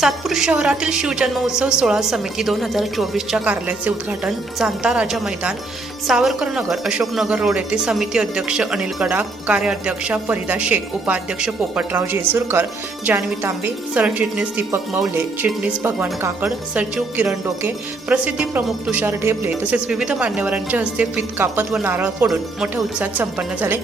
सातपूर शहरातील शिवजन्मोत्सव सोळा समिती दोन हजार चोवीसच्या कार्यालयाचे उद्घाटन जाणता राजा मैदान सावरकर नगर अशोकनगर रोड येथे समिती अध्यक्ष अनिल गडाख कार्याध्यक्षा फरीदा शेख उपाध्यक्ष पोपटराव जेसूरकर जानवी तांबे सरचिटणीस दीपक मौले चिटणीस भगवान काकड सचिव किरण डोके प्रसिद्धी प्रमुख तुषार ढेबले तसेच विविध मान्यवरांच्या हस्ते फित कापत व नारळ फोडून मोठ्या उत्साहात संपन्न झाले.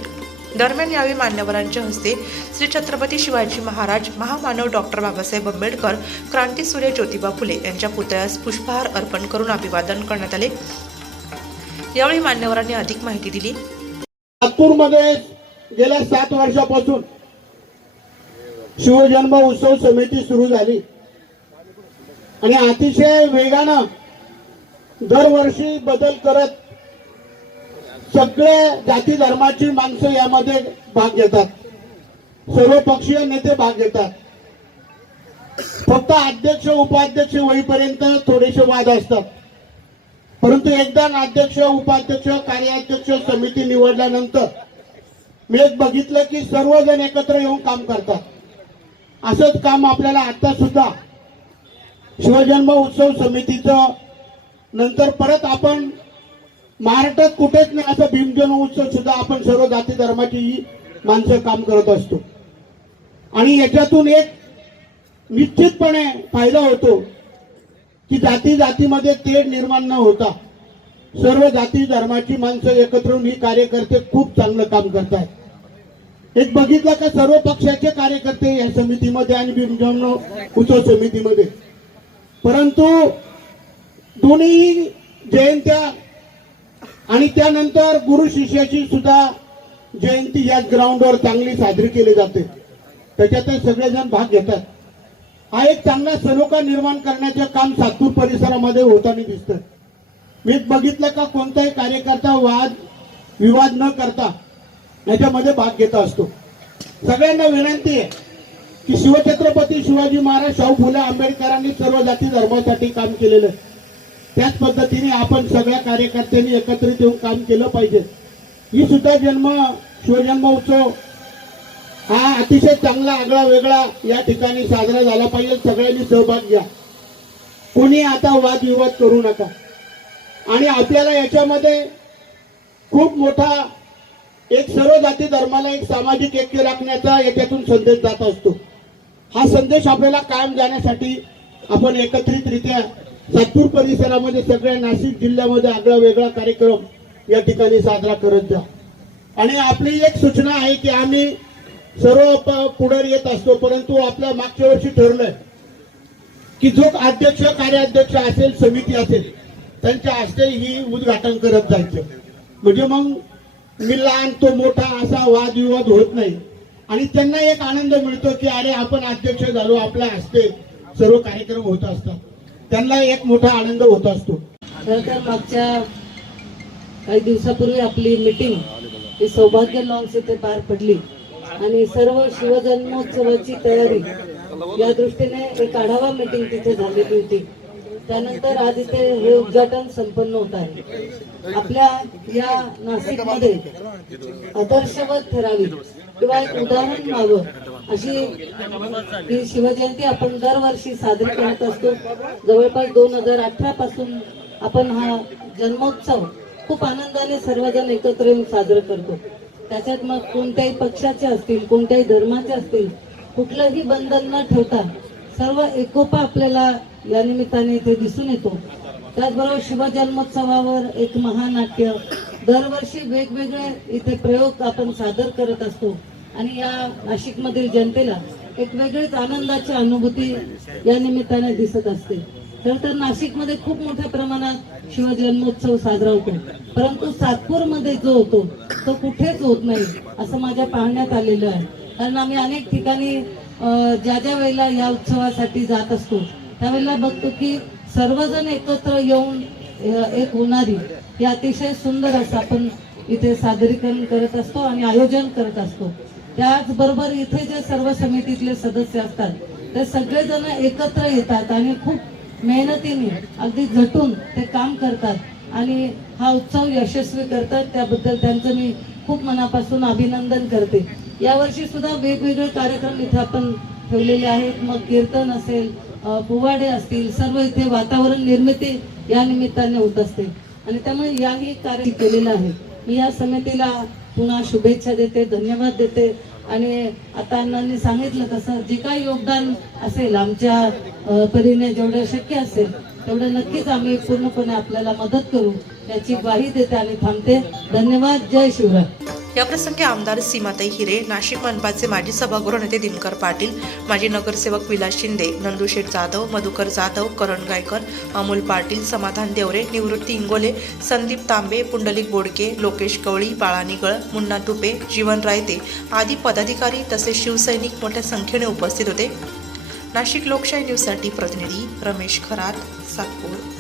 दरम्यान यावेळी मान्यवरांच्या हस्ते श्री छत्रपती शिवाजी महाराज महामानव डॉक्टर बाबासाहेब आंबेडकर क्रांतीसूर्य ज्योतिबा फुले यांच्या पुतळ्यास पुष्पहार अर्पण करून अभिवादन करण्यात आले. यावेळी मान्यवरांनी अधिक माहिती दिली. नागपूरमध्ये गेल्या सात वर्षापासून शिवजन्म उत्सव समिती सुरू झाली. आणि अतिशय वेगानं दरवर्षी बदल करत सगळे जाती धर्माची माणसं यामध्ये भाग घेतात. सर्वपक्षीय नेते भाग घेतात. फक्त अध्यक्ष उपाध्यक्ष होईपर्यंत थोडेसे वाद असतात. परंतु एकदा अध्यक्ष उपाध्यक्ष कार्याध्यक्ष समिती निवडल्यानंतर मी एक बघितलं की सर्वजण एकत्र येऊन काम करतात. असंच काम आपल्याला आता सुद्धा शिवजन्म उत्सव समितीचं नंतर परत आपण महाराष्ट्रात कुठेच नाही असं भीमजन्म उत्सव सुद्धा आपण सर्व जाती धर्माची ही माणसं काम करत असतो. आणि याच्यातून एक निश्चितपणे फायदा होतो की जाती जातीमध्ये तेढ निर्माण न होता सर्व जाती धर्माची माणसं एकत्र येऊन ही कार्यकर्ते खूप चांगलं काम करतात एक बघितलं का सर्व पक्षाचे कार्यकर्ते या समितीमध्ये आणि भीमजन उत्सव समितीमध्ये. परंतु दोन्ही जयंत्या आणि त्यानंतर गुरु शिष्याची सुद्धा जयंती या ग्राउंडवर चांगली साजरी केली जाते. त्याच्यातच सगळेजण भाग घेतात. हा एक चांगला सलोखा निर्माण करण्याचे काम सातूर परिसरामध्ये होताना दिसतं मी बघितलं का कोणताही कार्यकर्ता वाद विवाद न करता याच्यामध्ये भाग घेत असतो. सगळ्यांना विनंती आहे की शिवछत्रपती शिवाजी महाराज शाहू फुले आंबेडकरांनी सर्व जाती धर्मासाठी काम केलेलं आहे. त्याच पद्धतीने आपण सगळ्या कार्यकर्त्यांनी एकत्रित येऊन काम केलं पाहिजे. ही सुद्धा जन्म शिवजन्म उत्सव हा अतिशय चांगला आगळा वेगळा या ठिकाणी साजरा झाला पाहिजे. सगळ्यांनी सहभाग घ्या. कोणी आता वादविवाद करू नका. आणि आपल्याला याच्यामध्ये खूप मोठा एक सर्व जाती धर्माला एक सामाजिक ऐक्य राखण्याचा याच्यातून संदेश जात असतो. हा संदेश आपल्याला कायम जाण्यासाठी आपण एकत्रितरित्या सातपूर परिसरामध्ये सगळ्या नाशिक जिल्ह्यामध्ये आगळा वेगळा कार्यक्रम या ठिकाणी साजरा करत जा. आणि आपली एक सूचना आहे की आम्ही सर्व पुढे येत असतो परंतु आपल्या मागच्या वर्षी ठरलंय की जो अध्यक्ष कार्याध्यक्ष असेल समिती असेल त्यांच्या हस्ते ही उद्घाटन करत जायचं. म्हणजे मग मी लहान तो मोठा असा वादविवाद होत नाही. आणि त्यांना एक आनंद मिळतो की अरे आपण अध्यक्ष झालो आपल्या हस्ते सर्व कार्यक्रम होत असतात. त्यांना एक मोठा आनंद होत असतो. खर तर मागच्या काही दिवसापूर्वी आपली मीटिंग ही सौभाग्य लॉन्स येथे पार पडली. आणि सर्व शिवजन्मोत्सवाची तयारी या दृष्टीने एक आढावा मीटिंग तिथे झालेली होती. त्यानंतर आज इथे हे उद्घाटन संपन्न होत आहे. आपल्या या नाशिकमध्ये आदर्शवत ठरावी किंवा एक उदाहरण व्हावं अशी ही शिवजयंती आपण दरवर्षी साजरी करत असतो. जवळपास दोन हजार अठरा पासून आपण हा जन्मोत्सव खूप आनंदाने सर्वजण एकत्र येऊन साजरा करतो. त्याच्यात मग कोणत्याही पक्षाचे असतील कोणत्याही धर्माचे असतील कुठलंही बंधन न ठेवता सर्व एकोपा आपल्याला या निमित्ताने इथे दिसून येतो. त्याचबरोबर शिवजन्मोत्सवावर एक महानाट्य. दरवर्षी वेगवेगळे इथे प्रयोग आपण सादर करत असतो. आणि या नाशिकमधील जनतेला एक वेगळीच आनंदाची अनुभूती या निमित्ताने दिसत असते. खर तर नाशिकमध्ये खूप मोठ्या प्रमाणात शिवजन्मोत्सव साजरा होतो. परंतु सातपूरमध्ये जो होतो तो कुठेच होत नाही असं माझ्या पाहण्यात आलेलं आहे. कारण आम्ही अनेक ठिकाणी ज्या ज्या वेळेला या उत्सवासाठी जात असतो त्यावेळेला बघतो की सर्वजण एकत्र येऊन एक होणारी ही अतिशय सुंदर असं आपण इथे सादरीकरण करत असतो आणि आयोजन करत असतो. त्याचबरोबर इथे जे सर्व समितीतले सदस्य असतात ते सगळेजण एकत्र येतात आणि खूप मेहनतीने अगदी झटून ते काम करतात आणि हा उत्सव यशस्वी करतात. त्याबद्दल त्यांचं मी खूप मनापासून अभिनंदन करते. यावर्षी सुद्धा वेगवेगळे कार्यक्रम इथे आपण ठेवलेले आहेत. मग कीर्तन असेल पोवाडे असतील सर्व इथे वातावरण निर्मिती या निमित्ताने होत असते. आणि त्यामुळे याही कार्य केलेलं आहे. मी या समितीला पुन्हा शुभेच्छा देते धन्यवाद देते. आणि आता अण्णांनी सांगितलं तसं जे काही योगदान असेल आमच्या परीने जेवढं शक्य असेल तेवढं नक्कीच आम्ही पूर्णपणे आपल्याला मदत करू. याची ग्वाही देते आणि थांबते. धन्यवाद. जय शिवराय. याप्रसंगी आमदार सीमाताई हिरे नाशिक मनपाचे माजी सभागृह नेते दिनकर पाटील माजी नगरसेवक विलास शिंदे नंदुशेठ जाधव मधुकर जाधव करण गायकर अमोल पाटील समाधान देवरे निवृत्ती इंगोले संदीप तांबे पुंडलिक बोडके लोकेश कवळी बाळा निगळ मुन्ना तुपे जीवन रायते आदी पदाधिकारी तसेच शिवसैनिक मोठ्या संख्येने उपस्थित होते. नाशिक लोकशाही न्यूजसाठी प्रतिनिधी रमेश खरात सातपूर.